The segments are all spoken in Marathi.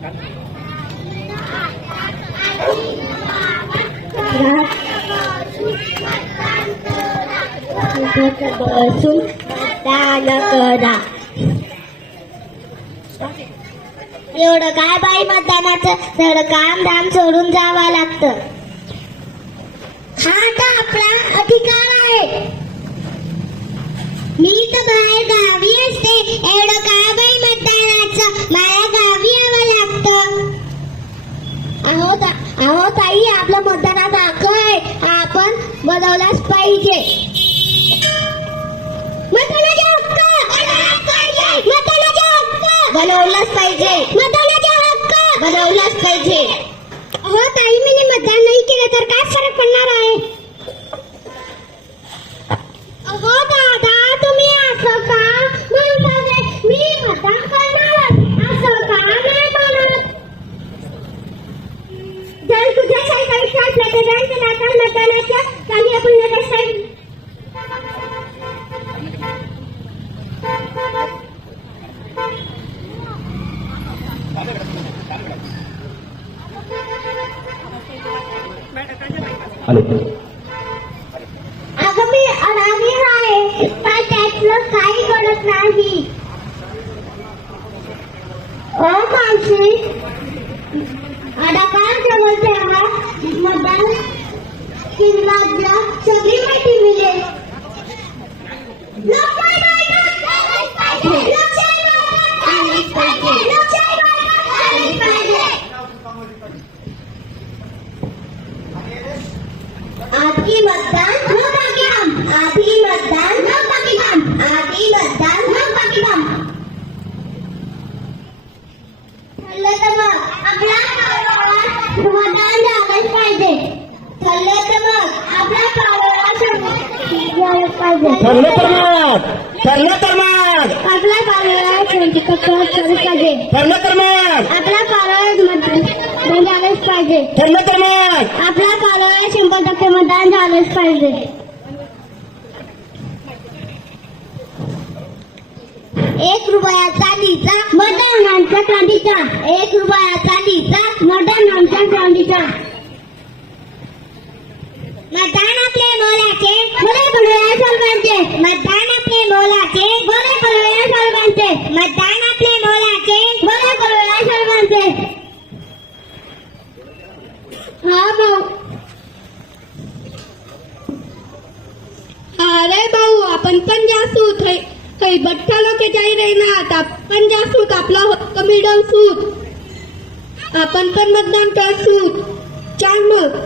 बसून मतदान करा. एवढं काय बाई मतदानाचं सगळं काम धाम सोडून जावं लागतं. हा तर आपला अधिकार आहे. मी तर बाहेर गावी असते. एवढं काय बाई मतदानाचं मला गावी यावं लागतं. अहो ताई, आपलं मतदानाचा हक्क आहे, आपण बजावलाच पाहिजे. मतदानाचा हक्क बनवलाच पाहिजे. मतदानाचा हक्क बनवलाच पाहिजे. हो ताई, मी मतदान नाही केलं तर काय फरक पडणार आहे? हो दादा, तुम्ही असं का म्हणता? मी मतदान करणार असं का नाही म्हणत? जर तुझ्या सरकारी असलं तर जायचं आता मतदानाच्या काही आपण नजर. अगं मी अडाणी आहे, पण त्यातलं काही कळत नाही. ओ मावशी, अडाकार जवळ तेव्हा मतदान केंद्रातल्या सगळी माहिती मिळेल. आधी मतदान मग बाकी काम. आधी मतदान मग बाकी काम. आधी मतदान मग बाकी काम. ठरलं तर मग आपला मतदान झालंच पाहिजे. ठरलं तर मग आपला झालंच पाहिजे. ठरलं तर मग. ठरलं तर मग आपला पाहिजे. ठरलं तर मग आपला मतदान झालंच पाहिजे. ठरलं तर मग आपला 100% मतदान झालंच पाहिजे. ₹1 चांदीचा मतदानांच्या क्रांतीचा. ₹1 चांदीचा मतदानांच्या क्रांतीचा. मतदान आपले मोलाचे, भले करूया सर्वांचे. मतदान आपले मोलाचे, भले करूया सर्वांचे. मतदान आपले मोलाचे, भले करूया सर्वांचे. हा भाऊ. अरे भाऊ, आपण पण जासूत काही बठ्ठा लोक जाई रे ना. आता पण जासूत आपला हक्क मिळव सूत. आपण पण मतदान करसूत. चाल मग.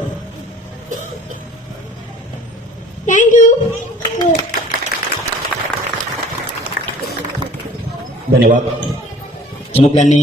थँक्यू. धन्यवाद. चिमुकल्यांनी